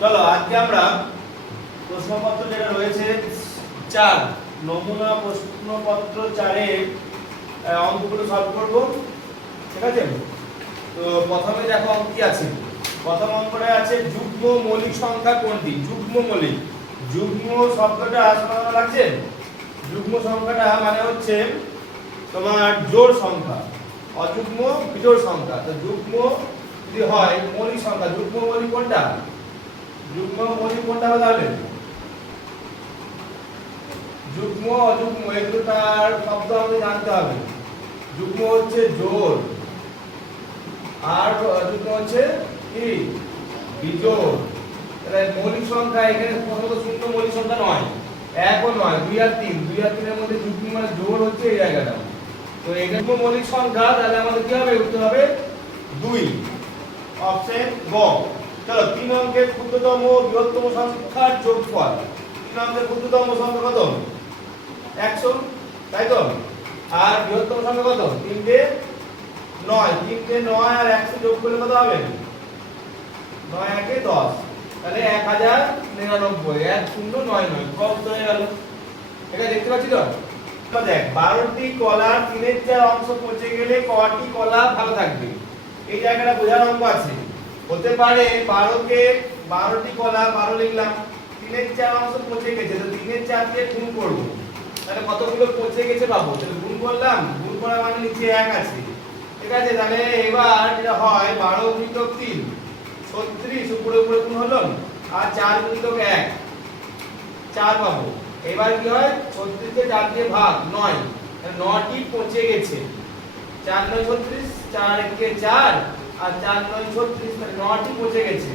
চলো আজকে আমরা প্রশ্নপত্র যেটা রয়েছে 4 নমুনা প্রশ্নপত্র 4 এর অঙ্কগুলো সলভ করব। ঠিক আছে? তো প্রথমে দেখো অঙ্ক কি আছে। প্রথম অঙ্কটা আছে যুগ্ম মৌলিক সংখ্যা কোনটি? যুগ্ম মৌলিক। যুগ্ম শব্দটা শোনা লাগছে? যুগ্ম সংখ্যাটা মানে হচ্ছে তোমার জোড় সংখ্যা, অযুগ্ম বিজোড় সংখ্যা। তো যুগ্ম যদি হয় মৌলিক সংখ্যা, যুগ্ম মৌলিক কোনটা? যুগ্ম মৌলিক কোনটা হবে তাহলে? যুগ্ম অযুগ্ম এগুলো তার শব্দ আমাদের জানতে হবে। যুগ্ম হচ্ছে জোড় আর অযুগ্ম হচ্ছে কি বিজোড়। তাহলে মৌলিক সংখ্যা এখানে প্রথমত শূন্য মৌলিক সংখ্যা নয়, একও নয়, 2 আর 3, 2 আর 3 এর মধ্যে যুগ্ম মানে জোড় হচ্ছে এই জায়গাটা। তো এটা মৌলিক সংখ্যা, তাহলে আমাদের কি হবে? উত্তর হবে 2, অপশন গ। চলো 3 অঙ্কের ক্ষুদ্রতম ও বৃহত্তম সংখ্যার যোগফল। 3 অঙ্কের ক্ষুদ্রতম সংখ্যা কত? 100, তাই তো? আর বৃহত্তম সংখ্যা কত? 3টে 9, 3টে 9 আর 100 যোগ করলে কত হবে? 9 একে 10, তাহলে 1099, 1099 কত হয়ে গেল? এটা দেখতে পাচ্ছি তো? দেখ 12টি কলার 3 এর 4 অংশ পচে গেলে কয়টি কলা ভালো থাকবে? এই জায়গাটা বোঝার অঙ্ক আছে। হতে পারে 12টি কলা 12 লিখলাম, 3 এর 4 অংশ পচে গেছে, তো 3 এর 4 দিয়ে গুণ করব, তাহলে কতগুলো পচে গেছে পাবো। তাহলে গুণ করলাম, গুণ করা মানে নিচে 1 আছে। ঠিক আছে? তাহলে এবার যেটা হয় 12 গুণিতক 3 36, উপরে উপরে গুণ হলো, আর 4 গুণিতক 1 4 পাবো। এবার কি হয় 36 কে 4 দিয়ে ভাগ 9, তাহলে 9টি পচে গেছে। 4 9 36, 4 একে 4 আর 4 9 36, তাহলে 9টি পচে গেছে।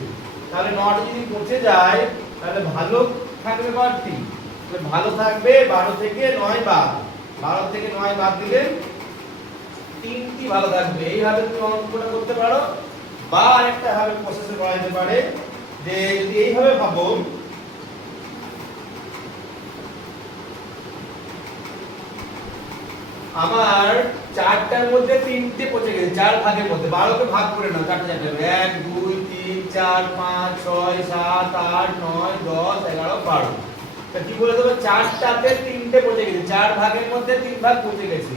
তাহলে 9টি যদি পচে যায় তাহলে ভালো থাকবে কয়টি? তাহলে ভালো থাকবে 12 থেকে 9 বাদ, 12 থেকে 9 বাদ দিলে 3টি ভালো থাকবে। এইভাবে তুমি অঙ্কটা করতে পারো, বা আরেকটা ভাবে প্রসেসে করা যেতে পারে যে যদি এইভাবে ভাবো আমার 4টার মধ্যে 3টে পচে গেছে, 4 ভাগের মধ্যে 12 কে ভাগ করে নাও, 4টে 1 2 3 4 5 6 7 8 9 10 11 12। তা কি বলে দেবো? 4টাতে 3টে পচে গেছে, 4 ভাগের মধ্যে 3 ভাগ পচে গেছে,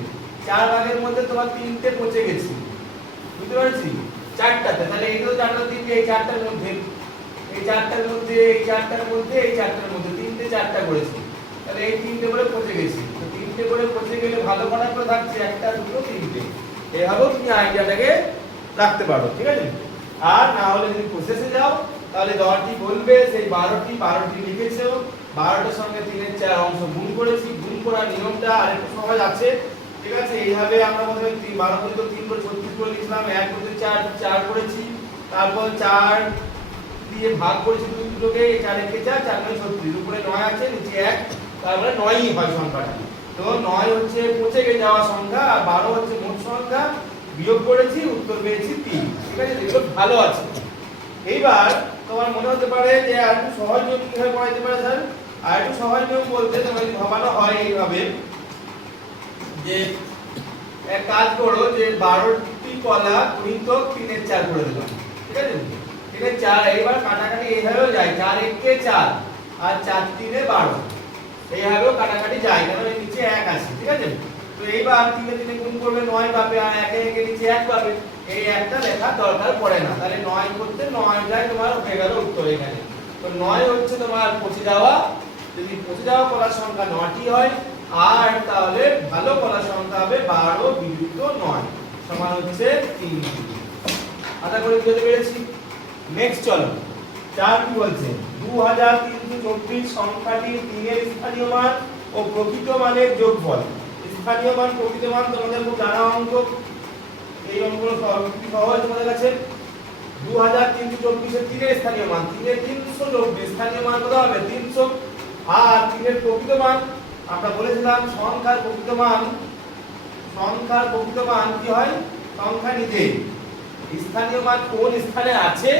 4 ভাগের মধ্যে তোমার 3টে পচে গেছে। বুঝতে পারছি? 4টাতে, তাহলে এই তো 4টা 3 এই 4টার মধ্যে, এই 4টার মধ্যে, এই 4টার মধ্যে, এই 4টার মধ্যে 3টে 4টা করেছে, তাহলে এই 3টে করে পচে গেছে। তো 3টে করে পচে গেলে ভালো করার পর থাকছে 1টা 2টো 3টে। এইভাবেও তুমি আইডিয়াটাকে রাখতে পারো। ঠিক আছে? আর না হলে যদি প্রসেসে যাও তাহলে 10টি বলবে, সেই 12টি লিখেছো, 12টার সঙ্গে 3 এর 4 অংশ গুণ করেছি। গুণ করার নিয়মটা আরেকটু সহজ আছে। ঠিক আছে? এইভাবে আমরা প্রথমে 12 গুণিত 3 করে 36 করে লিখলাম, 1 গুণিত 4 4 করেছি, তারপর 4 দিয়ে ভাগ করেছি দুটোকে, 4 একে 4 4 9 36, উপরে 9 আছে নিচে 1, তারপরে 9ই হয় সংখ্যাটা। তো 9 হচ্ছে পচে যাওয়া সংখ্যা, আর 12 হচ্ছে মোট সংখ্যা, বিয়োগ করেছি, উত্তর পেয়েছি 3। ঠিক আছে? এগুলো ভালো আছে। এইবার তোমার মনে হতে পারে যে আর একটু সহজ নিয়ম কিভাবে করা যেতে পারে স্যার? আর একটু সহজ নিয়ম বলতে তোমার যদি ভাবানো হয় এইভাবে যে এক কাজ করো যে 12টি কলা গুণিতক 3 এর 4 করে দিলাম। ঠিক আছে? 3 এর 4, এইবার কাটাকাটি এইভাবেও যায়, 4 একে 4 আর 4 3 12, এইভাবেও কাটাকাটি যায়, কারণ এর নিচে 1 আছে। ঠিক আছে? তো এইবার 3 এ 3 গুণ করবে 9 পাবে, আর 1 এ 1 নিচে 1 পাবে, এই একটা লেখা দরকার পড়ে না। তাহলে 9 করতে 9 যায় তোমার হয়ে গেল উত্তর এখানে। তো 9 হচ্ছে তোমার পচে যাওয়া, যদি পচে যাওয়া কলার সংখ্যা 9টি হয়, আর তাহলে ভালো কলার সংখ্যা হবে 12 বিযুক্ত 9 সমান হচ্ছে 3। আশা করি বুঝতে পেরেছি। নেক্সট চলো 4 কি বলছে? 2324 সংখ্যাটি 3 এর স্থানীয় মান ও প্রকৃত মানের যোগফল। স্থানীয় মান প্রকৃত মান তোমাদের খুব জানা অঙ্ক, এই অঙ্কগুলো সহজ তোমাদের কাছে। 2324 এর 3 এর স্থানীয় মান, 3 এর 324, স্থানীয় মান কত হবে? 300। আর 3 এর প্রকৃত মান আমরা বলেছিলাম সংখ্যার প্রকৃত মান কি হয়? সংখ্যা নিজেই। স্থানীয় মান কোন স্থানে আছে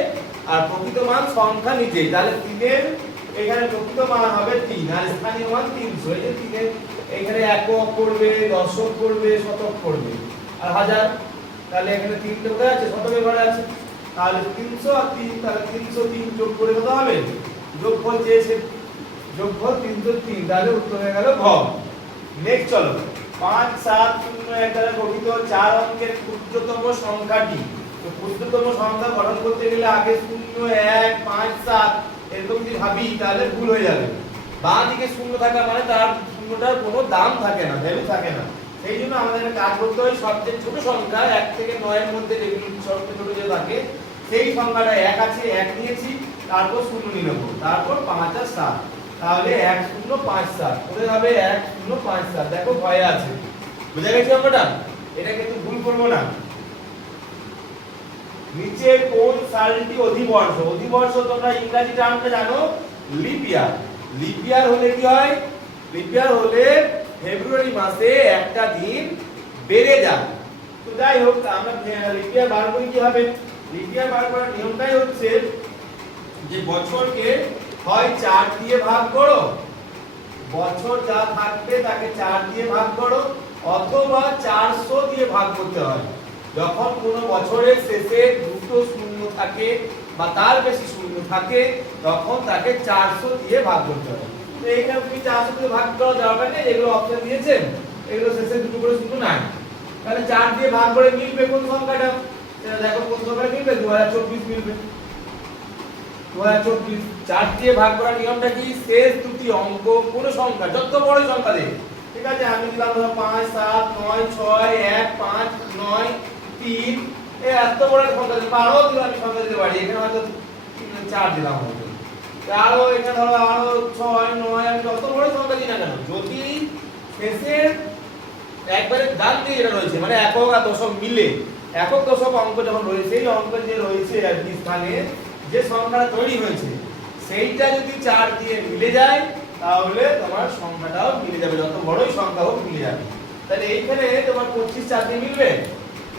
আর প্রকৃত মান সংখ্যা নিজেই, তাহলে 3 এর এখানে প্রকৃত মান হবে 3 আর স্থানীয় মান 300। এই যে 3 এর এখানে একক করবে, দশক করবে, শতক করবে আর হাজার, তাহলে এখানে 3টে কোথায় আছে? শতকের ঘরে আছে। তাহলে 300 আর 3, তাহলে 303 যোগ করে কত হবে? যোগফল চেয়েছে, যোগফল 303, তাহলে উত্তর হয়ে গেল ঘ। নেক্সট চলো, 5701 দ্বারা গঠিত 4 অঙ্কের ক্ষুদ্রতম সংখ্যাটি। তো ক্ষুদ্রতম সংখ্যা গঠন করতে গেলে আগে 0 1 5 7 এরকম যদি ভাবি তাহলে ভুল হয়ে যাবে। বাঁ দিকে 0 থাকা মানে তার শূন্যটার কোনো দাম থাকে না, ভ্যালু থাকে না। সেই জন্য আমাদের কাজ করতে হয় সবচেয়ে ছোট সংখ্যা 1 থেকে 9 এর মধ্যে যেগুলো সবচেয়ে ছোট যে থাকে সেই সংখ্যাটা 1 আছে, 1 নিয়েছি, তারপর 0 নিয়ে নেব, তারপর 5 আর 7, তাহলে 1057 কোথায় হবে? 1057, দেখো ভয় আছে। বুঝা গেছে অঙ্কটা? এটা কিন্তু ভুল করব না। নিচে কোন সালটি অধিবর্ষ? অধিবর্ষ তোমরা ইংরেজি টার্মটা জানো, লিপ ইয়ার। লিপ ইয়ার হলে কি হয়? লিপ ইয়ার হলে ফেব্রুয়ারি মাসে একটা দিন বেড়ে যায়। তো যাই হোক, আমরা লিপ ইয়ার বার করি কি হবে? লিপ ইয়ার বার করার নিয়মটাই হচ্ছে যে বছরকে হয় 4 দিয়ে ভাগ করো, বছর যা থাকবে তাকে 4 দিয়ে ভাগ করো, অথবা 400 দিয়ে ভাগ করতে হয়। যখন কোনো বছরের শেষে দুটো শূন্য থাকে বা তার বেশি শূন্য থাকে তখন তাকে 400 দিয়ে ভাগ করতে হয়। তো এইখানে তুমি 400 দিয়ে ভাগ করা দরকার নেই, এগুলো অপশন দিয়েছেন, এগুলো শেষে দুটো করে শূন্য নাই। তাহলে 4 দিয়ে ভাগ করে মিলবে কোন সংখ্যাটা? সেটা দেখো কোন সংখ্যাটা মিলবে? 2024 মিলবে। 2024 4 দিয়ে ভাগ করার নিয়মটা কি? শেষ দুটি অঙ্ক কোন সংখ্যা, যত বড় সংখ্যা দেবে। ঠিক আছে, আমি দিলাম 5 7 9 6 1 5 9 3, এই এত বড় সংখ্যা দিতে পারো, দিলে আমি সংখ্যা দিতে পারি। এখানে হয়তো 4 দিলাম হয়তো, আরো এখানে ধরো আরো 6 9, আমি যত বড় সংখ্যা দিই না কেন, যদি শেষের একবারে ডান দিকে এটা রয়েছে মানে একক আর দশক মিলে, একক দশক অঙ্ক যখন রয়েছে, এই অঙ্ক যে রয়েছে আর কি স্থানে যে সংখ্যাটা তৈরি হয়েছে সেইটা যদি 4 দিয়ে মিলে যায় তাহলে তোমার সংখ্যাটাও মিলে যাবে, যত বড়ই সংখ্যা হোক মিলে যাবে। তাহলে এইখানে তোমার 25 4 দিয়ে মিলবে?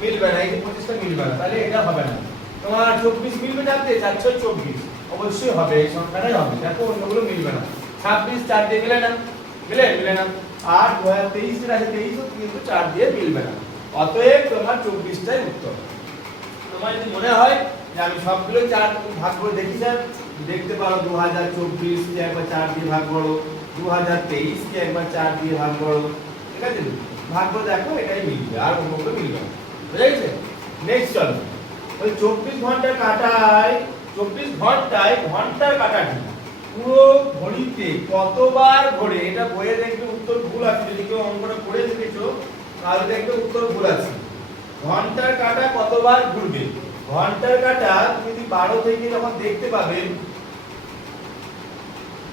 মিলবে না, এই 25টা মিলবে না, তাহলে এটা হবে না। তোমার 24 মিলবে না, 4 6 24 অবশ্যই হবে, এই সংখ্যাটাই হবে, দেখো অন্যগুলো মিলবে না। 26 4 দিয়ে মিলে না, মিলে না। আর 2023 যেটা আছে 23ও কিন্তু 4 দিয়ে মিলবে না, অতএব তোমার 24টাই উত্তর। তোমার যদি মনে হয় যে আমি সবগুলো 4 ভাগ করে দেখি স্যার, দেখতে পারো 2024 কে একবার 4 দিয়ে ভাগ করো, 2023 কে একবার 4 দিয়ে ভাগ করো, ঠিক আছে, ভাগ করে দেখো এটাই মিলবে, আর অন্যগুলো মিলবে না। বুঝা গেছে? নেক্সট চলো, ওই 24 ঘন্টার কাটায়, 24 ঘন্টায় ঘন্টার কাটাটি পুরো ঘড়িতে কতবার ঘোরে? এটা বইয়ে দেখবে উত্তর ভুল আছে, যদি কেউ অঙ্কটা পড়ে দেখেছো তাহলে দেখবে উত্তর ভুল আছে। ঘন্টার কাঁটা কতবার ঘুরবে? ঘন্টার কাঁটা যদি 12 থেকে যখন দেখতে পাবেন,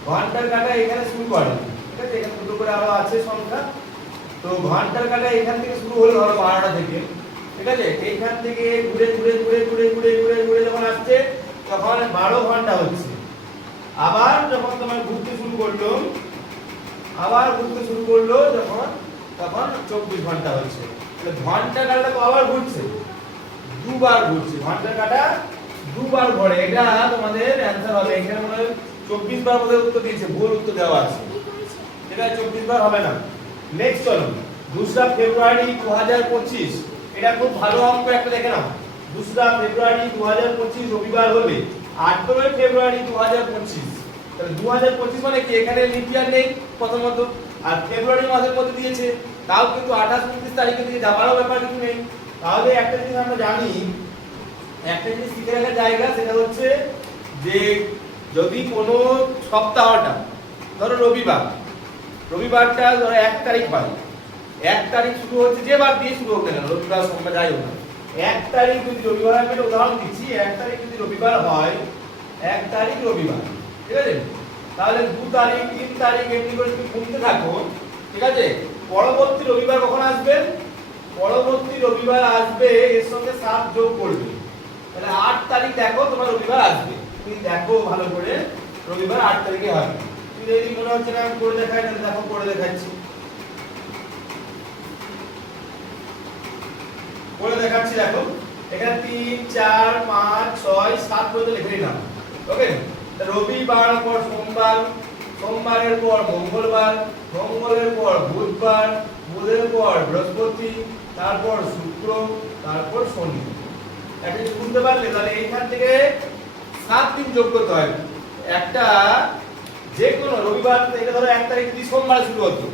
ঘন্টার কাঁটা এখানে শুরু করে, ঠিক আছে, এখানে দুটো করে আরো আছে সংখ্যা। তো ঘন্টার কাঁটা এখান থেকে শুরু হলো ধরো 12টা থেকে, ঠিক আছে, এইখান থেকে ঘুরে ঘুরে ঘুরে ঘুরে ঘুরে ঘুরে ঘুরে যখন আসছে তখন 12 ঘন্টা হচ্ছে। আবার যখন তোমার ঘুরতে শুরু করলো, আবার ঘুরতে শুরু করলো যখন, তখন 24 ঘন্টা হচ্ছে। তাহলে ঘন্টার কাঁটা কবার ঘুরছে? দুবার ঘুরছে। ঘন্টার কাঁটা দুবার ঘোরে, এটা তোমাদের অ্যানসার হবে। এখানে মনে হয় 24 বার মধ্যে উত্তর দিয়েছে, ভুল উত্তর দেওয়া আছে, এটা 24 বার হবে না। নেক্সট চলো, 2রা ফেব্রুয়ারি 2025, এটা খুব ভালো অঙ্ক একটা দেখে নাও। 2রা ফেব্রুয়ারি 2025 রবিবার হলে 18 ফেব্রুয়ারি 2025, তাহলে 2025 মানে কি? এখানে লিপ ইয়ার নেই প্রথমত, আর ফেব্রুয়ারি মাসের মধ্যে দিয়েছে, তাও কিন্তু 28 29 তারিখে দিয়ে যাবারও ব্যাপার কিছু নেই। তাহলে একটা জিনিস আমরা জানি, একটা জিনিস শিখে রাখার জায়গা, সেটা হচ্ছে যে যদি কোনো সপ্তাহটা ধরো রবিবার, রবিবারটা ধরো 1 তারিখ হয়, 1 তারিখ শুরু হচ্ছে, যে বার দিয়ে শুরু হোক না কেন, রবিবার সোমবার যাই হোক না, 1 তারিখ যদি রবিবার, আমি একটা উদাহরণ দিচ্ছি, 1 তারিখ যদি রবিবার হয়, 1 তারিখ রবিবার, ঠিক আছে, তাহলে 2 তারিখ 3 তারিখ এমনি করে তুমি গুনতে থাকো, ঠিক আছে। পরবর্তী রবিবার কখন আসবে? পরবর্তী রবিবার আসবে এর সঙ্গে 7 যোগ করবে, তাহলে 8 তারিখ দেখো তোমার রবিবার আসবে। তুমি দেখো ভালো করে, রবিবার 8 তারিখে হবে। তুমি যদি মনে হচ্ছে না আমি করে দেখাই, তাহলে দেখো করে দেখাচ্ছি, করে দেখাচ্ছি। দেখো এখানে 3 4 5 6 7 পর্যন্ত লিখে নিলাম, ওকে। রবিবার পর সোমবার, সোমবারের পর মঙ্গলবার, মঙ্গলের পর বুধবার, বুধের পর বৃহস্পতি, তারপর শুক্র, তারপর শনি, এটা যদি বুঝতে পারলে তাহলে এইখান থেকে 7 দিন যোগ করতে হয়। একটা যে কোনো রবিবার, এটা ধরো 1 তারিখ যদি সোমবার শুরু হতো,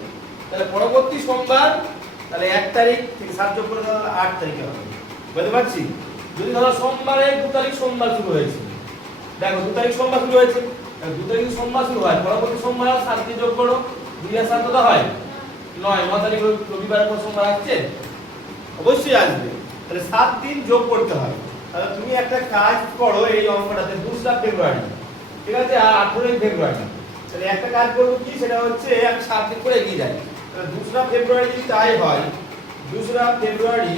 তাহলে পরবর্তী সোমবার তাহলে 1 তারিখ থেকে 7 যোগ করে তাহলে 8 তারিখে হবে। বুঝতে পারছি? যদি ধরো সোমবারে 2 তারিখ সোমবার শুরু হয়েছে, দেখো 2 তারিখ সোমবার শুরু হয়েছে, 2 তারিখ সোমবার শুরু হয়, পরবর্তী সোমবার 7 দিন যোগ করো, 2 আর 7 কত হয় 9, 9 তারিখ রবিবার পর সোমবার আসছে, অবশ্যই আসবে। তাহলে 7 দিন যোগ করতে হয়। তাহলে তুমি একটা কাজ করো এই অঙ্কটাতে, 2 ফেব্রুয়ারি, ঠিক আছে, আর 18 ফেব্রুয়ারি, তাহলে একটা কাজ করব কি, সেটা হচ্ছে আমি 7 দিন করে এগিয়ে যাই। তাহলে 2 ফেব্রুয়ারি যদি তাই হয়, 2 ফেব্রুয়ারি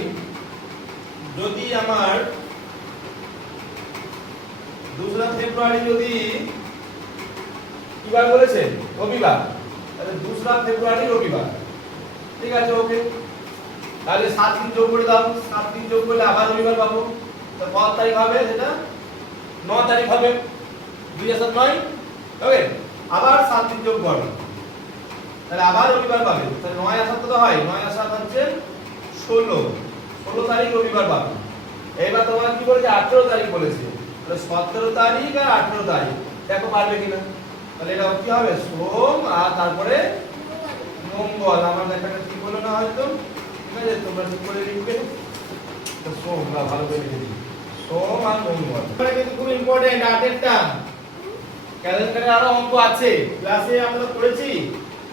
যদি আমার 2 ফেব্রুয়ারি যদি কি বার বলেছে, রবিবার, তাহলে 2 ফেব্রুয়ারি রবিবার, ঠিক আছে, ওকে। তাহলে 7 দিন যোগ করে দাও, 7 দিন যোগ করলে আবার রবিবার পাবো, তো কত তারিখ হবে, সেটা 9 তারিখ হবে, 2 আর 7 9, ওকে। আবার 7 দিন যোগ করো, তাহলে আবার রবিবার পাবে, তাহলে 9 আর 7 কত হয়, 9 আর 7 হচ্ছে 16, 16 তারিখ রবিবার পাবে। এবার তোমার কি বলেছে, 18 তারিখ বলেছে, তাহলে 17 তারিখ আর 18 তারিখ, দেখো পারবে কিনা। তাহলে এটা কি হবে, সোম আর তারপরে মঙ্গল, আমার লেখাটা ঠিক হলো না হয়তো, ঠিক আছে, তোমরা ঠিক করে লিখবে, তো সোম, ভালো করে লিখে দিই, সোম আর মঙ্গল। এটা কিন্তু খুব ইম্পর্টেন্ট, 8এরটা ক্যালেন্ডারে আরো অঙ্ক আছে, ক্লাসে আমরা করেছি,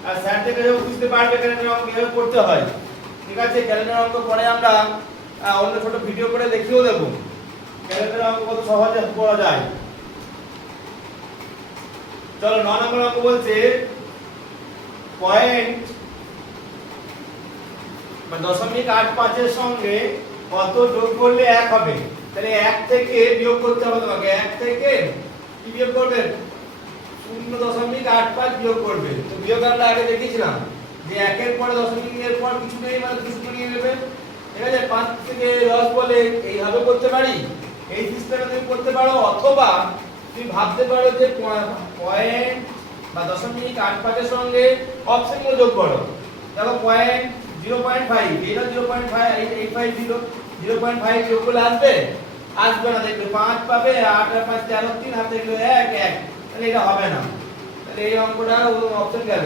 আর স্যার থেকে বুঝতে পারবে ক্যালেন্ডার অঙ্ক কিভাবে করতে হয়, ঠিক আছে। ক্যালেন্ডার অঙ্ক পরে আমরা অন্য ছোট ভিডিও করে দেখিয়েও দেব ক্যালেন্ডার অঙ্ক কত সহজে করা যায়। চলো 9 নম্বর অঙ্ক বলছে পয়েন্ট মানে 0.85 এর সঙ্গে কত যোগ করলে 1 হবে। তাহলে 1 থেকে বিয়োগ করতে হবে তোমাকে, 1 থেকে কি বিয়োগ করবে, 0.85 বিয়োগ করবে। তো বিয়োগ আমরা আগে দেখিয়েছিলাম যে 1 এর পরে দশমিকের পর কিছু নেই, মানে দুটো নিয়ে নেবে, ঠিক আছে। 5 থেকে 10 বলে এইভাবে করতে পারি, এই সিস্টেমে তুমি করতে পারো, অথবা তুমি ভাবতে পারো যে পয়েন্ট বা 0.85 এর সঙ্গে অপশনগুলো যোগ করো। দেখো পয়েন্ট 0.5, এটা 0.5 0.5 যোগ করলে আসবে, আসবে না, দেখবে 5 পাবে, 8 আর 5 13 3 হাতে গেল 1 1, তাহলে এটা হবে না। তাহলে এই অঙ্কটা অপশন গেল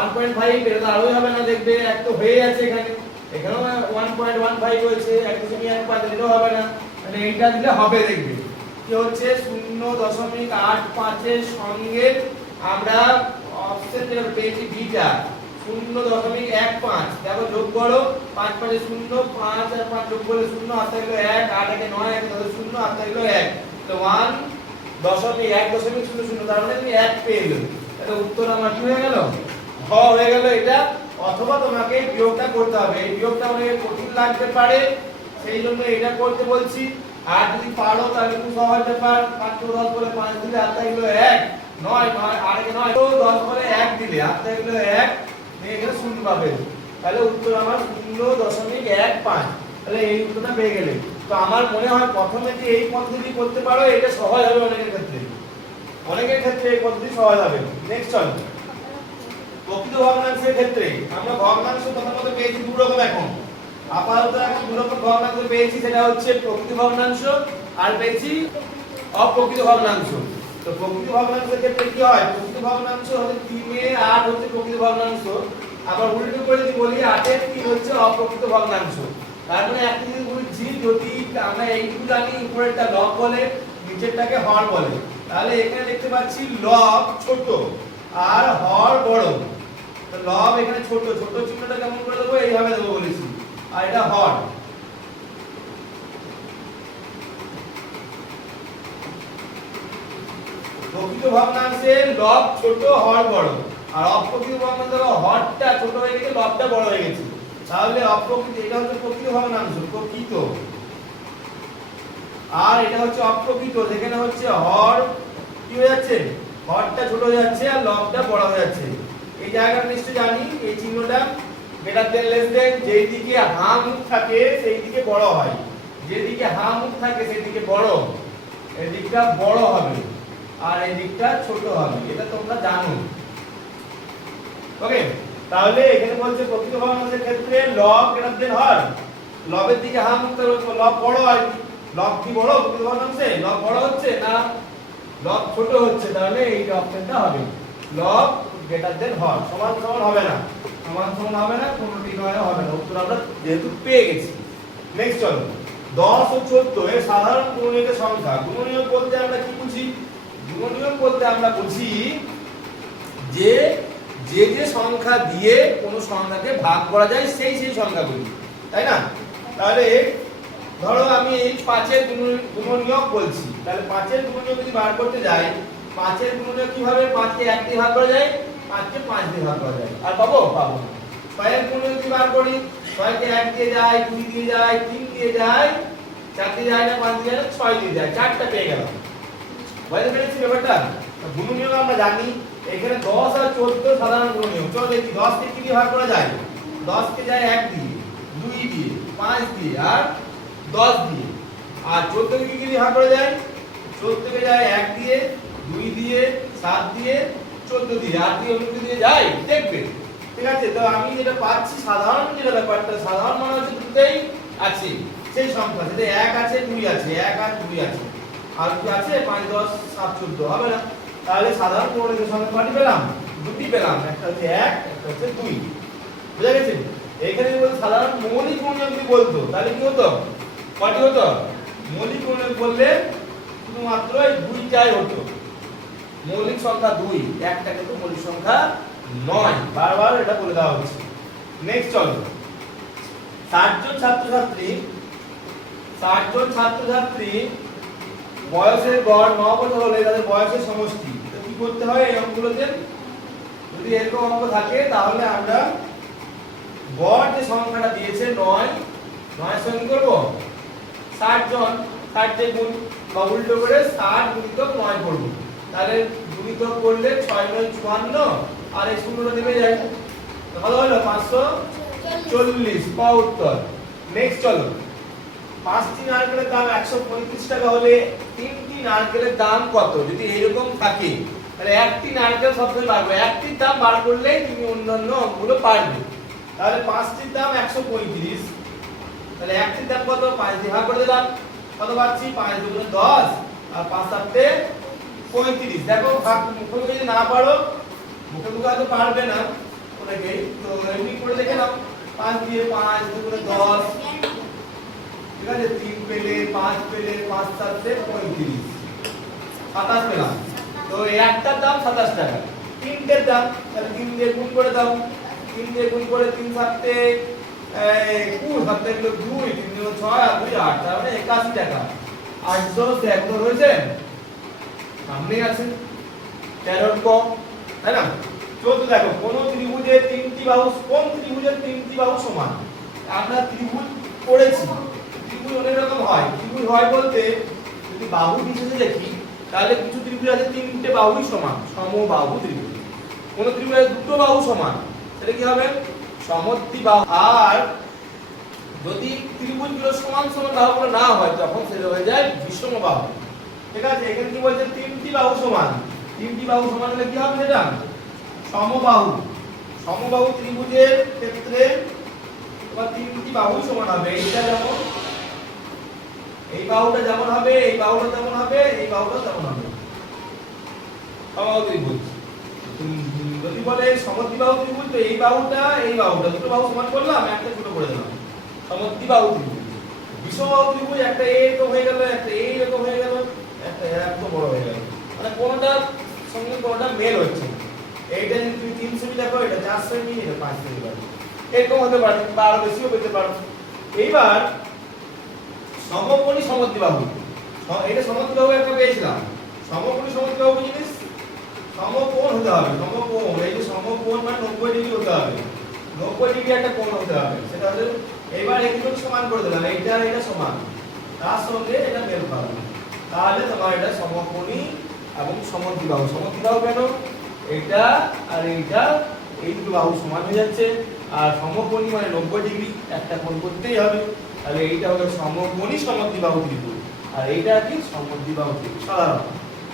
1.5, এটা আরোই হবে না, দেখবে এক তো হয়ে আছে এখানে, এখানেও 1.15 রয়েছে, 1.15 এটাও হবে না, তাহলে এইটা দিলে হবে, দেখবে কি হচ্ছে 0.85 এর সঙ্গে আমরা অপশন যেটা পেয়েছি বিটা 0.15, দেখো যোগ করো, 5 5 0, 5 আর 5 যোগ করলে 0, হাতে গেল 1, 8 একে 9, 1 তাহলে 0, হাতে গেল 1, তো 1.1.00, তার মানে তুমি 1 পেয়ে গেলে, তাহলে উত্তর আমার কি হয়ে গেল, হ হয়ে গেল এটা। অথবা তোমাকে বিয়োগটা করতে হবে, এই বিয়োগটা অনেক কঠিন লাগতে পারে, সেই জন্য এটা করতে বলছি। আর যদি পারো তাহলে খুব সহজ ব্যাপার, 5 × 10 করে 5 দিলে হাতে গেল 1, 9 9 8 একে 9, তো 10 করে 1 দিলে হাতে গেল 1, এখানে 0 পাবে, তাহলে উত্তর আমার 0.15, তাহলে এই উত্তরটা পেয়ে গেলে। তো আমার মনে হয় প্রথমে যে এই পদ্ধতি করতে পারো, এটা সহজ হবে অনেকের ক্ষেত্রে, এই পদ্ধতি সহজ হবে। নেক্সট চল, প্রকৃত ভগ্নাংশের ক্ষেত্রে আমরা ভগ্নাংশ প্রথমত পেয়েছি দু রকম, এখন আপাতত এখন দু রকম ভগ্নাংশ পেয়েছি, সেটা হচ্ছে প্রকৃত ভগ্নাংশ আর পেয়েছি অপ্রকৃত ভগ্নাংশ। তো প্রকৃত ভগ্নাংশের ক্ষেত্রে কি হয়, প্রকৃত ভগ্নাংশ হচ্ছে 3 এর 8 হচ্ছে প্রকৃত ভগ্নাংশ, আবার উল্টো করে যদি বলি 8 এর 3 হচ্ছে অপ্রকৃত ভগ্নাংশ। তার মানে একটা জিনিস বলছি, যদি আমরা এইটুকু জানি উপরেরটা লব বলে, নিচেরটাকে হর বলে, তাহলে এখানে দেখতে পাচ্ছি লব ছোট আর হর বড়, তো লব এখানে ছোট, ছোট চিহ্নটা কেমন করে দেবো, এইভাবে দেবো বলেছি, আর এটা হর। প্রকৃত ভগ্নাংশের লব ছোট হর বড়, আর অপ্রকৃত ভগ্নাংশের হরটা ছোট হয়ে গেছে, লবটা বড় হয়ে গেছে, তাহলে অপ্রকৃত, এটা হচ্ছে প্রকৃত ভগ্নাংশ প্রকৃত, আর এটা হচ্ছে অপ্রকৃত, যেখানে হচ্ছে হর কি হয়ে যাচ্ছে, হরটা ছোট হয়ে যাচ্ছে আর লবটা বড় হয়ে যাচ্ছে। এই জায়গাটা নিশ্চয়ই জানি, এই চিহ্নটা গ্রেটার দেন লেস দেন, যেই দিকে হা মুখ থাকে সেই দিকে বড় হয়, যেদিকে হা মুখ থাকে সেই দিকে বড়, এই দিকটা বড় হবে আর এই দিকটা ছোট হবে, এটা তোমরা জানো, ওকে। তাহলে এখানে বলছে প্রকৃত ভগ্নাংশের ক্ষেত্রে লব গ্রেটার দেন হর, লবের দিকে হা মুখ থাকে, লব বড় হয়, লব কি বড় প্রকৃত ভগ্নাংশে? লব বড় হচ্ছে না লব ছোট হচ্ছে, তাহলে এই অপশনটা হবে লব গ্রেটার দেন হর। সমান সমান হবে না, সমান সমান হবে না, কোনটি নয় হবে না। উত্তর আমরা যেহেতু পেয়ে গেছি। নেক্সট চলো, 10 ও 14 এর সাধারণ গুণনীয়কের সংখ্যা। গুণনীয়ক বলতে আমরা কি বুঝি? গুণনীয়ক বলতে আমরা বুঝি যে যে যে সংখ্যা দিয়ে কোন সংখ্যাকে ভাগ করা যায় সেই সেই সংখ্যাগুলি, তাই না? তাহলে ধরো আমি 5 এর গুণনীয়ক বলছি, তাহলে 5 এর গুণনীয়ক যদি বার করতে যাই, 5 এর গুণনীয়ক কিভাবে? 5 কে 1 দিয়ে ভাগ করা যায়, 5 কে 5 দিয়ে ভাগ করা যায়। আর পাবো পাবো না। 6 এর গুণনীয়ক যদি বার করি, 6 কে 1 দিয়ে যায়, 2 দিয়ে যায়, 3 দিয়ে যায়, 4 দিয়ে যায় না, 5 দিয়ে যায়, 6 দিয়ে যায়, চারটা পেয়ে গেলাম। বুঝতে পেরেছি ব্যাপারটা? গুণনীয়ক আমরা জানি, এখানে 10 আর 14 সাধারণ গুণনীয়ক। চলো দেখি 10 কে কি দিয়ে ভাগ করা যায়। 10 কে যায় 1 দিয়ে, 2 দিয়ে, 5 দিয়ে আর 10 দিয়ে। আর 14 কে কি দিয়ে ভাগ করা যায়? 14 কে যায় 1 দিয়ে, 2 দিয়ে, 7 দিয়ে, 14 দিয়ে। আর দিয়ে অন্য দিয়ে যায় দেখবে। ঠিক আছে? তো আমি যেটা পাচ্ছি সাধারণ যেটা ব্যাপারটা, সাধারণ মানে হচ্ছে দুটোই আছে সেই সংখ্যা, যেটা 1 আছে 2 আছে, 1 আর 2 আছে। আর কি আছে? 5 10 7 14 হবে না? তাহলে সাধারণ গুণনীয়কের সংখ্যা কয়টি পেলাম? দুটি পেলাম, একটা হচ্ছে 1, একটা হচ্ছে 2। বুঝা গেছে? এখানে যদি সাধারণ মৌলিক গুণনীয়ক যদি বলতো তাহলে কি হতো? কয়টি হতো? মৌলিক গুণনীয়ক বললে শুধুমাত্র এই দুইটাই হতো। মৌলিক সংখ্যা 2, একটা কিন্তু মৌলিক সংখ্যা নয়। বারবার এটা বলে দেওয়া হচ্ছে। নেক্সট চলো, 60 জন ছাত্রছাত্রী বয়সের গড় 9 বছর হলে তাদের বয়সের সমষ্টি। তো কি করতে হয় এই অঙ্কগুলোতে? যদি এরকম অঙ্ক থাকে তাহলে আমরা গড় যে সংখ্যাটা দিয়েছে 9, 9 এর সঙ্গে করব 60 জন, 60 দিয়ে গুণ বা উল্টো করে 60 গুণিতক 9 করব। তাহলে গুণিতক করলে 6 9 54 আর এই শূন্যটা নেমে যায়। তাহলে হলো 540 পাওয়া উত্তর। নেক্সট চলো, 5টি নারকেলের দাম 135 টাকা হলে 3টি নারকেলের দাম কত? যদি এরকম থাকে তাহলে একটি নারকেল সবসময় বাড়বে, একটির দাম বার করলেই তুমি অন্যান্য অঙ্কগুলো পারবে। তাহলে 5টির দাম 135, তাহলে একটির দাম কত? 5 দিয়ে ভাগ করে দিলাম, কত পাচ্ছি? 5 দুগুণে 10 আর 5 সাতে 35। দেখো ভাগ মুখে যদি না পারো, মুখে তো পারবে না অনেকেই, তো এমনি করে দেখে নাও। 5 দিয়ে 5 দুগুণে 10, ঠিক আছে? 3 পেলে 5 পেলে 5 সাতে 35, 27 পেলাম। তো একটার দাম 27 টাকা, তিনটের দাম তাহলে 3 দিয়ে গুণ করে দাও, 3 দিয়ে গুণ করে 3 সাতে 21, 7 গুলো 2, 3 গুলো 6 আর 2 8, তার মানে 81 টাকা। 810 একদম হয়েছে, সামনে আছে 13 কম, তাই না? চলতে দেখো, কোন ত্রিভুজের 3টি বাহু, কোন ত্রিভুজের 3টি বাহু সমান? আমরা ত্রিভুজ পড়েছি, ত্রিভুজ অনেক রকম হয়। ত্রিভুজ হয় বলতে যদি বাহু বিশেষে দেখি তাহলে কিছু ত্রিভুজ আছে 3টে বাহুই সমান, সমবাহু ত্রিভুজ। কোন ত্রিভুজের দুটো বাহু সমান সেটা কি হবে? সমদ্বিবাহু। আর যদি ত্রিভুজগুলো সমান সমান বাহুগুলো না হয় তখন সেটা হয়ে যায় বিষমবাহু। ঠিক আছে? এখানে কি বলছে? 3টি বাহু সমান, 3টি বাহু সমান হলে কি হবে? সেটা সমবাহু। সমবাহু ত্রিভুজের ক্ষেত্রে তোমার 3টি বাহু সমান হবে। এইটা যেমন, এই বাহুটা যেমন হবে, এই বাহুটা যেমন হবে, এই বাহুটা যেমন হবে। সমবাহু ত্রিভুজ যদি বলে সমদ্বিবাহু ত্রিভুজ, তো এই বাহুটা দুটো বাহু সমান করলাম, একটা ছোট করে দিলাম, সমদ্বিবাহু ত্রিভুজ। বিষমবাহু ত্রিভুজ একটা এরকম হয়ে গেল, একটা এইরকম হয়ে গেল, একটা এত বড় হয়ে গেল, মানে কোনটার সঙ্গে কোনটা মেল হচ্ছে না। এইটা যদি তুমি 3 সেমি দেখো, এটা 4 সেমি, এটা 5 সেমি দেখো, এরকম হতে পারে বা আরো বেশিও পেতে পারো। এইবার সমকোণী সমদ্বিবাহু, এটা সমদ্বিবাহু একটা পেয়েছিলাম। সমকোণী সমদ্বিবাহু কি জিনিস? সমকোণ হতে হবে, সমকোণ। এই যে সমকোণ মানে 90 ডিগ্রি হতে হবে, 90 ডিগ্রি একটা কোণ হতে হবে। সেটা হলো, এবার এই দুটো সমান করে দিলাম, এইটা আর এটা সমান, তার সঙ্গে এটা মেল খাবে, তাহলে তোমার এটা সমকোণী এবং সমদ্বিবাহু। সমদ্বিবাহু কেন? এটা আর এইটা, এই দুটো বাহু সমান হয়ে যাচ্ছে। আর সমকোণী মানে 90 ডিগ্রি একটা কোণ করতেই হবে, তাহলে এইটা হলো সমকোণী সমদ্বিবাহু ত্রিভুজ। আর এইটা কি? সমদ্বিবাহু ত্রিভুজ। সাধারণ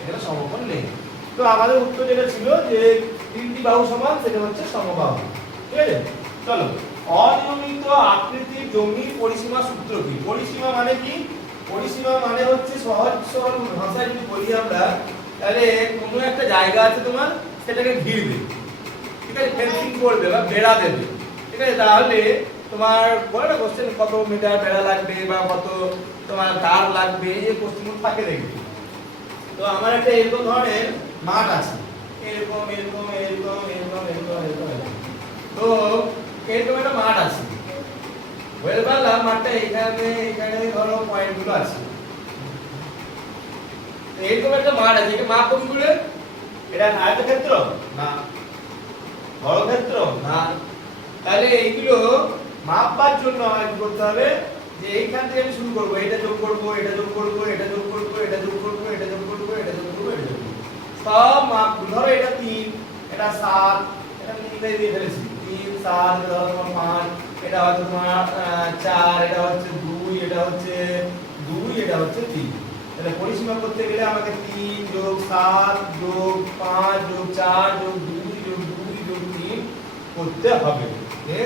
এখানে সমকোণ নেই। তো আমাদের উত্তর যেটা ছিল যে 3টি বাহু সমান, সেটা হচ্ছে সমবাহু। ঠিক আছে? চলো, অনিয়মিত আকৃতির জমির পরিসীমা সূত্র কি? পরিসীমা মানে কি? পরিসীমা মানে হচ্ছে সহজ সরল ভাষায় যদি বলি আমরা, তাহলে কোনো একটা জায়গা আছে তোমার, সেটাকে ঘিরবে, ঠিক আছে, ফেন্সিং করবে বা বেড়া দেবে, ঠিক আছে। তাহলে তোমার বলে না কোশ্চেন কত মিটার বেড়া লাগবে বা কত তোমার তার লাগবে, এই কোশ্চেনগুলো থাকে দেখবে। তো আমার একটা এরকম ধরনের মাঠ আছে, এরকম এরকম এরকম এরকম এরকম এরকম এরকম। তো এরকম একটা মাঠ আছে, বুঝতে পারলাম মাঠটা এখানে এখানে ধরো পয়েন্টগুলো আছে, এরকম একটা মাঠ আছে, এটা মাপ কোনগুলো? এটা আয়তক্ষেত্র না, বর্গক্ষেত্র না। তাহলে এইগুলো মাপবার জন্য আমাকে কি করতে হবে, যে এইখান থেকে আমি শুরু করব, এটা যোগ করব, এটা যোগ করব, এটা যোগ করব, এটা যোগ করব, এটা যোগ করব, এটা যোগ করব, এটা যোগ করব, সব মাপ। ধরো এটা 3, এটা 7, এটা নিচে দিয়ে ফেলেছি 3 7, এটা ধরো তোমার 5, এটা হচ্ছে তোমার 4, এটা হচ্ছে 2, এটা হচ্ছে 2, এটা হচ্ছে 3। তাহলে পরিসীমা করতে গেলে আমাকে 3 যোগ 7 যোগ 5 যোগ 4 যোগ 2 যোগ 2 যোগ 3 করতে হবে।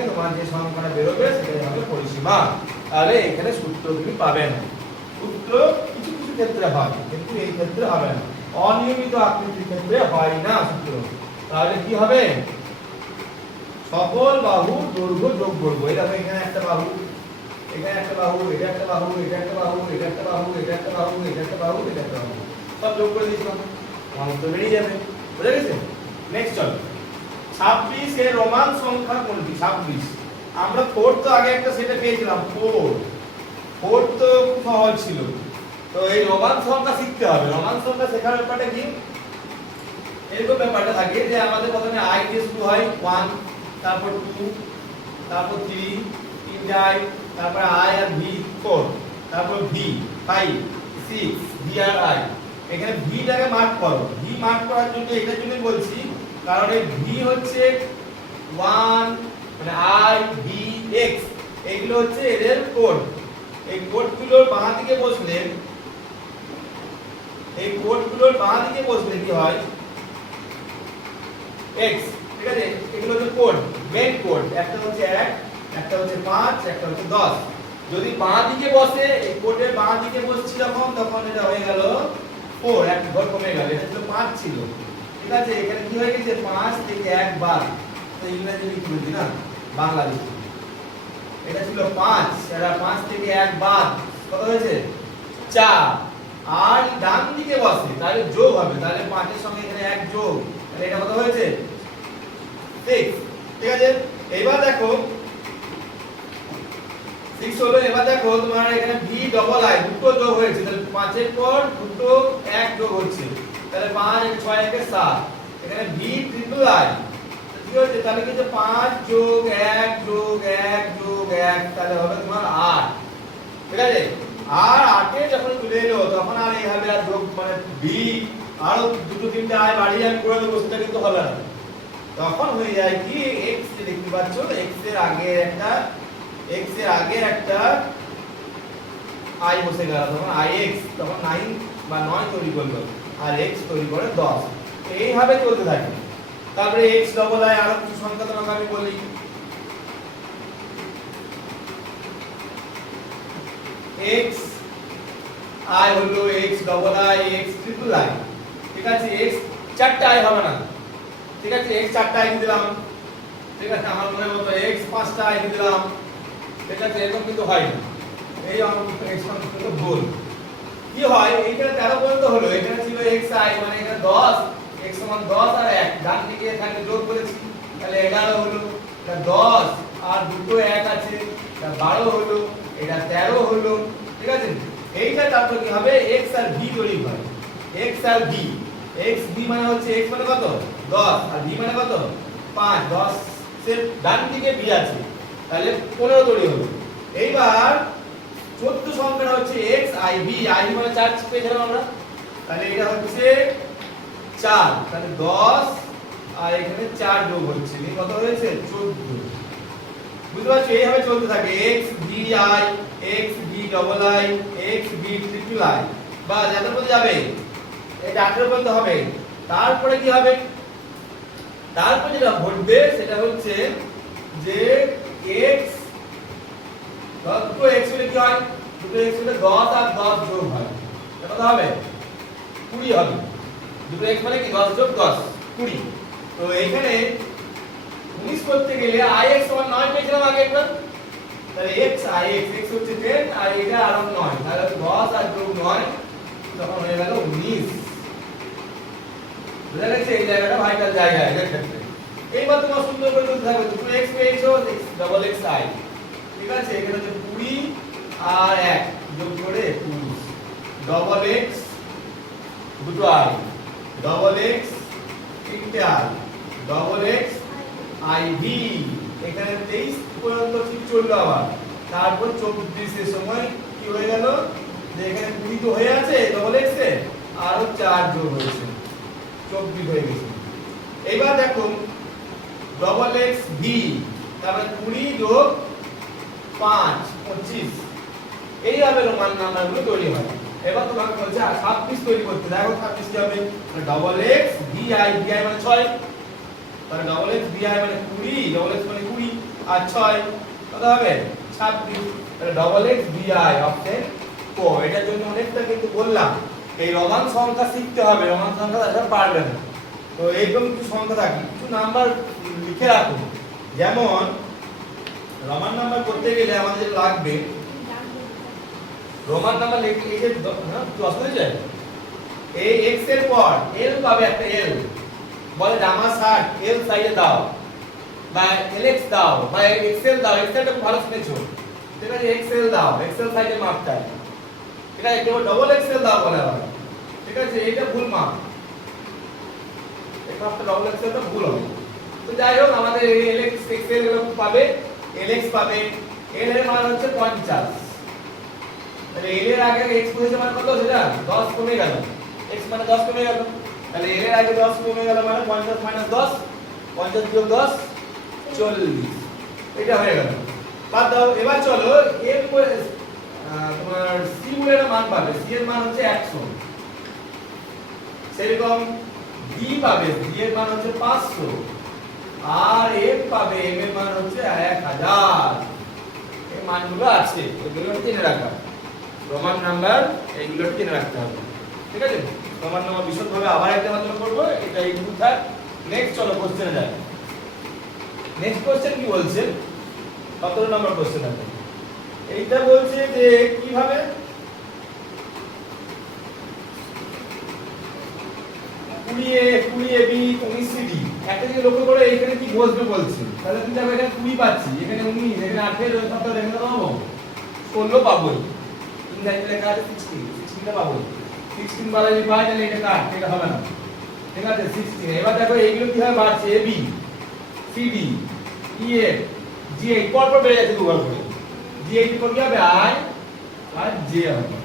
তোমার যে সংখ্যাটা বেরোবে সেটাই হবে পরিসীমা। তাহলে এখানে সূত্র তুমি পাবে না। সূত্র কিছু কিছু ক্ষেত্রে হয়, কিন্তু এই ক্ষেত্রে হবে না। অনিয়মিত আকৃতির ক্ষেত্রে হয় না সূত্র। তাহলে কি হবে? সকল বাহু দৈর্ঘ্য যোগ করব। এই দেখো এখানে একটা বাহু, এখানে একটা বাহু, এটা একটা বাহু, এটা একটা বাহু, এটা একটা বাহু, এটা একটা বাহু, এটা একটা বাহু, এটা একটা বাহু, সব যোগ করে দিয়েছিলাম, আমার তো বেরিয়ে যাবে। বুঝা গেছে? নেক্সট চলো, 26 এর রোমান সংখ্যা কোনটি? 26 আমরা 4 তো আগে একটা সেটা পেয়েছিলাম, 4 তো খুব সহজ ছিল। তো এই রোমান সংখ্যা শিখতে হবে। রোমান সংখ্যা শেখার ব্যাপারটা কি, এরকম ব্যাপারটা থাকে যে আমাদের প্রথমে আই দিয়ে শুরু হয় 1, তারপর 2, তারপর 3, 3 যায়, তারপর আই আর ভি 4, তারপর ভি 5 6 ভি আর আই। এখানে ভিটাকে মার্ক করো। ভি মার্ক করার জন্য এটার জন্য বলছি, কারণ এই ভি হচ্ছে 1 মানে আই ভি এক্স, এগুলো হচ্ছে এদের কোড। এই কোডগুলোর বাঁ দিকে বসলে, এই কোডগুলোর বাঁ দিকে বসলে কি হয়, এক্স, ঠিক আছে, এগুলো হচ্ছে কোড, মেইন কোড। একটা হচ্ছে 1, একটা হচ্ছে 5, একটা হচ্ছে 10। যদি বাঁ দিকে বসে, এই কোডের বাঁ দিকে বসছি যখন, তখন এটা হয়ে গেল 4, এক ঘর কমে গেল, এটা ছিল 5 ছিল, ঠিক আছে। এখানে কি হয়ে গেছে, 5 থেকে 1 বার, তো ইংরেজি লিখছি না, বাংলা লিখছি। এটা ছিল 5, এটা 5 থেকে 1 বার কত হয়েছে, 4। আর ডান দিকে বসে তাহলে যোগ হবে, তাহলে 5 এর সঙ্গে এখানে 1 যোগ, তাহলে এটা কত হয়েছে, 6, ঠিক আছে। এবার দেখো 6 হলো। এবার দেখো তোমার এখানে ভি ডবল আই দুটো যোগ হয়েছে, তাহলে 5 এর পর দুটো 1 যোগ হচ্ছে, তাহলে 5 6 1 7। এখানে ভি ট্রিপল আই কি হচ্ছে, তাহলে কি যে 5 যোগ 1 যোগ 1 যোগ 1, তাহলে হবে তোমার 8, ঠিক আছে। আর 8 এ যখন চলে এলো তখন আর এইভাবে আর যোগ মানে ভি আরো দুটো তিনটা আই বাড়িয়ে আমি করে দেবো, সেটা কিন্তু হবে না। তখন হয়ে যায় কি, x যে দেখতে পাচ্ছ, x এর আগের একটা i বসে গেল, তখন ix, তখন 9 বা 9 তৈরি করলো, আর x তৈরি করে 10। এইভাবে চলতে থাকে। তারপরে x ডবল i আরো কিছু সংখ্যা তোমাকে আমি বলি, x i হলো x double i, x triple i, ঠিক আছে। x চারটা i হবে না, ঠিক আছে, x চারটা i দিলাম, ঠিক আছে, আমার মনে মতো x পাঁচটা i দিলাম, ঠিক আছে, এরকম কিন্তু হয় না। এই আমার এক্সপান্স হলো ভুল। কি হয়, এইখানে 13 পর্যন্ত হলো, এখানে ছিল xi মানে এখানে 10, x সমান 10 আর 1, ডান দিকে এখানে যোগ করেছি, তাহলে 11 হলো, এটা 10 আর দুটো 1 আছে, এটা 12 হলো, এটা 13 হলো, ঠিক আছে। এইটা তারপর কি হবে, x আর v তৈরি হয়, x আর v, x v মানে হচ্ছে x মানে কত 10 আর v মানে কত 5, 10 এর ডান দিকে v আছে, তাহলে 15 তৈরি হলো। এইবার 14 সংখ্যাটা হচ্ছে x i v, i v মানে 4 পেয়েছিলাম আমরা, তাহলে এটা হচ্ছে 4, তাহলে 10 আর এখানে 4 যোগ হচ্ছে, এই কত হয়েছে 14। বুঝতে পারছো, এইভাবে চলতে থাকে, x v i, x v double i, x v triple i, বা যত পর্যন্ত যাবে এটা 18 পর্যন্ত হবে। তারপরে কি হবে, তারপর যেটা ঘটবে সেটা হচ্ছে যে x, দুটো x হলে কি হয় দুটো x হলে 10 আর 10 যোগ হয় কত হবে 20 হবে দুটো x মানে কি 10 যোগ 10 20 তো এখানে 19 করতে গেলে ix সমান 9 পেয়েছিলাম আগে একবার তাহলে x x হচ্ছে 10 আর এটা আরো 9 তাহলে 10 আর যোগ 9 তখন হয়ে গেল 19 বুঝা গেছে এই জায়গাটা ভাইটাল জায়গা এর ক্ষেত্রে এইবার তোমার সুন্দর করে বলতে থাকবে দুটো x পেয়েছো x ডবল x i ঠিক আছে এখানে হচ্ছে 20 আর 1 যোগ করে 21 ডবল x দুটো i ডবল x তিনটে i ডবল x iv এখানে 23 পর্যন্ত ঠিক চললো আবার তারপর 24 এর সময় কি হয়ে গেল যে এখানে 20 তো হয়ে আছে ডবল x এ আরো 4 যোগ হয়েছে 24 হয়ে গেছে এইবার দেখো ডবল x v তারপরে 20 যোগ 5 25 এইভাবে রোমান নাম্বারগুলো তৈরি হয় এবার তোমাকে বলছে 26 তৈরি করতে দেখো 26 কি হবে ডবল x vi vi মানে 6 তাহলে ডবল x vi মানে 20 ডবল x মানে 20 আর 6 কত হবে 26 তাহলে ডবল x vi অপশন কো এটার জন্য অনেকটা কিন্তু বললাম এই রোমান সংখ্যা শিখতে হবে রোমান সংখ্যা আসলে পারবে না তো এইরকম কিছু সংখ্যা থাকে কিছু নাম্বার লিখে রাখুন যেমন রোমান নাম্বার করতে গেলে আমাদের লাগবে রোমান নাম্বার লিখে কি অসুবিধা যায় এই x এর পর l পাবে একটা l বলে জামা শার্ট l সাইজে দাও বা lx দাও বা xl দাও xl টা ভালো শুনেছো ঠিক আছে xl দাও xl সাইজে মাপ চাই ঠিক আছে কেবল ডবল xl দাও বলে আবার ঠিক আছে এটা ভুল মাপ এটা আপনার ডবল xl টা ভুল হবে তো যাই হোক আমাদের lx xl এর পাবে lx পাবে l এর মান হচ্ছে 50 তাহলে l এর আগে x বসেছে মানে কত সেটা 10 কমে গেল x মানে 10 কমে গেল তাহলে l এর আগে 10 কমে গেল মানে 50 মাইনাস 10 50 যোগ 10 40 এটা হয়ে গেল বাদ দাও এবার চলো m তোমার c বলে মান পাবে c এর মান হচ্ছে 100 সেরকম d পাবে d এর মান হচ্ছে 500 আর m পাবে m এর মান হচ্ছে 1000 এই মানগুলো আছে এগুলো জেনে রাখা রোমান নাম্বার এগুলো জেনে রাখতে হবে ঠিক আছে রোমান নাম্বার বিশদভাবে আবার একটা আলোচনা করব এটা এইটুকু থাক নেক্সট চলো কোশ্চেনে যাই নেক্সট কোশ্চেন কি বলছে 17 নম্বর কোশ্চেন আছে এইটা বলছে যে কিভাবে 20a 20ab 19cd একটা দিকে লক্ষ্য করে এইখানে কি বসবে বলছে তাহলে তুমি দেখো এখানে 20 পাচ্ছি এখানে 19 এখানে 18 এর সাথে এখানে পাবো 16 পাবোই ইংরেজিতে লেখা আছে 16 টা পাবো 16 বারে যদি পাই তাহলে এটা কাট এটা হবে না ঠিক আছে 16 এবার দেখো এইগুলো কিভাবে বাড়ছে ab cd ef g8 পর পর বেড়ে যাচ্ছে দুবার করে g8 পর কি হবে i আর j হবে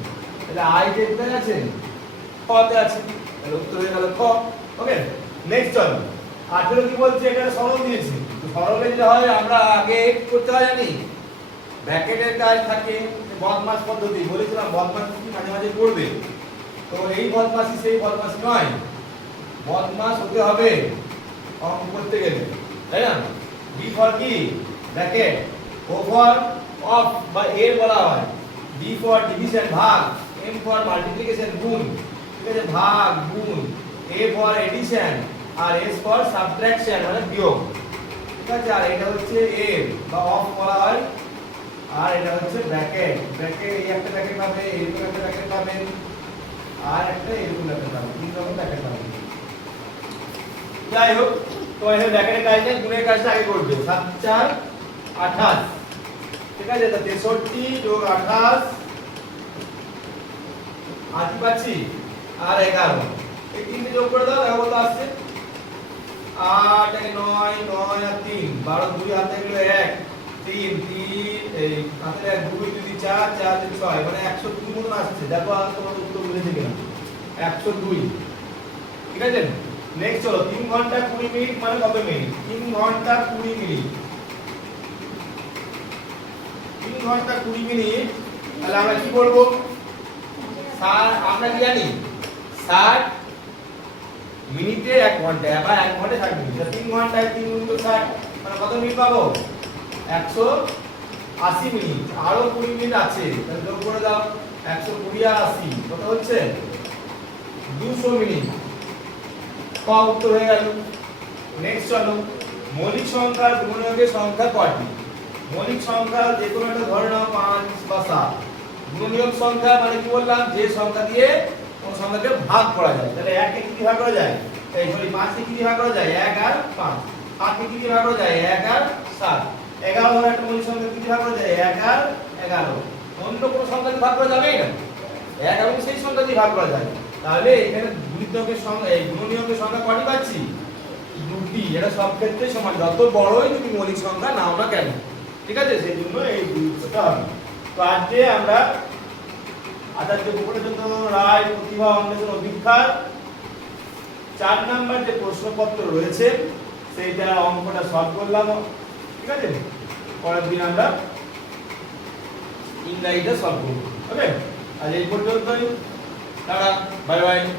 তাহলে i তে কোথায় আছে ক তে আছে তাহলে উত্তর হয়ে গেল ক ওকে নেক্সট চলো 18 কি বলছে এটা সরল দিয়েছে তো সরলে যেটা হয় আমরা আগে করতে হয় জানি ব্র্যাকেটের কাজ থাকে বদমাস পদ্ধতি বলেছিলাম বদমাস কি মাঝে মাঝে করবে তো এই বদমাসি সেই বদমাসি নয় বদমাস হতে হবে অঙ্ক করতে গেলে তাই না বি ফর কি ব্র্যাকেট ও ফর অফ বা এর বলা হয় ডি ফর ডিভিশন ভাগ এম ফর মাল্টিপ্লিকেশন গুণ ঠিক আছে ভাগ গুণ এ ফর এডিশন আর এস ফর সাবট্রাকশন মানে বিয়োগ ঠিক আছে আর এটা হচ্ছে এর বা অফ বলা হয় আর এটা হচ্ছে ব্র্যাকেট ব্র্যাকেট এই একটা ব্র্যাকেট পাবে এরকম একটা ব্র্যাকেট পাবে আর একটা এরকম ব্র্যাকেট পাবে তিন রকম ব্র্যাকেট পাবে যাই হোক তো এখানে ব্র্যাকেটের কাজটা গুণের কাজটা আগে করবে 7 4 28 ঠিক আছে তো 63 যোগ 28 আটি পাচ্ছি আর 11 এই তিনটে যোগ করে দাও দেখো কত আসছে 8 এ 9 9 আর 3 12 2 হাতে গেল 1 3 3 এই হাতে 2 2 4 4 3 6 মানে 102 মতন আসছে দেখো আর তোমার উত্তর বুঝেছে কিনা 102 ঠিক আছে নেক্সট চলো 3 ঘন্টা 20 মিনিট মানে কত মিনিট 3 ঘন্টা 20 মিনিট 3 ঘন্টা 20 মিনিট তাহলে আমরা কি করব স্যার আমরা কি জানি 60 মিনিটে 1 ঘন্টা আবার 1 ঘন্টায় 60 মিনিট 3 ঘন্টায় 3 গুণ 60 মানে কত মিনিট পাবো 120 80 মিনিট, আরো 20 মিনিট আছে, তাহলে যোগ করে দাও 120 আর 80 কত হচ্ছে 200 মিনিট। ক উত্তর হয়ে গেল। নেক্সট চলো, মৌলিক সংখ্যার গুণনীয়কের সংখ্যা কয়টি? মৌলিক সংখ্যা যে কোনো একটা ধরে নাও 5 বা 7। গুণনীয়ক সংখ্যা মানে কি বললাম, যে সংখ্যা দিয়ে কোন সংখ্যাকে ভাগ করা যায়। তাহলে 1 কে কি দিয়ে ভাগ করা যায়, এই সরি 5 কে কি দিয়ে ভাগ করা যায়, 1 আর 5। 7 কে কি দিয়ে ভাগ করা যায়, 1 আর 7। 11 ধরে একটা মৌলিক সংখ্যা কি দিয়ে ভাগ করা যায়, 1 আর 11। অন্য কোন সংখ্যা দিয়ে ভাগ করা যাবেই না, 1 এবং সেই সংখ্যা দিয়ে ভাগ করা যায়। তাহলে এখানে গুণিতকের সংখ্যা, এই গুণনীয়কের সংখ্যা কয়টি পাচ্ছি, দুটি। এটা সব ক্ষেত্রে সমান, যত বড়ই তুমি মৌলিক সংখ্যা নাও না কেন, ঠিক আছে, সেই জন্য এই দুইটা হবে। তো আজকে আমরা আচার্য গোপীনাথচন্দ্র রায় প্রতিভা অন্বেষণ অধিকার 4 নাম্বার যে প্রশ্নপত্র রয়েছে সেইটা অঙ্কটা সলভ করলাম, ঠিক আছে। পরের দিন আমরা ইংরাজিটা সলভ করব, ওকে। আজ এই পর্যন্তই, টাটা, বাই বাই।